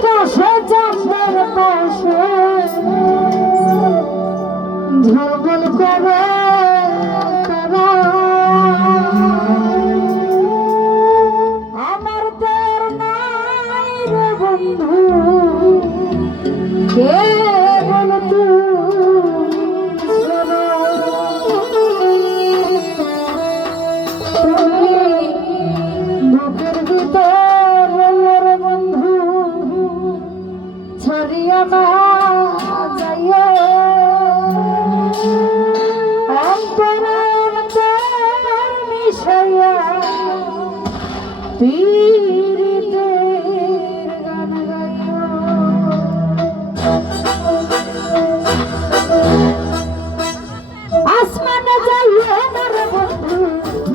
আকাশে চাঁদের পাশে ঝলমল করে। আমার তোর নাই রে বন্ধু কে না যাইও। অন্তরার তোর মিশাইয়া আসমানে যাইও আমার বন্ধু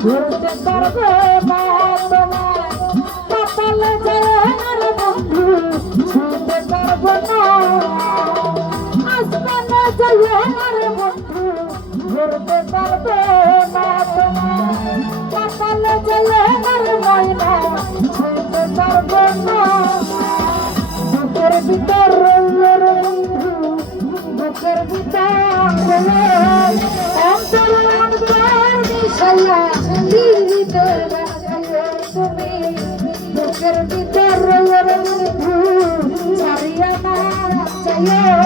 ধরতে পারবে না। ধরতে পারবে না তোমার পাতালে যাইও আমার ময়না ছুঁতে পারব না। বুকের ভিতর রইলের বন্ধু, বুকের ভিতর অন্তর অন্তর মিশাইয়া বাসাইয়া তুমি। বুকের ভিতর রইলের বন্ধু, ছাড়িয়া না চাইও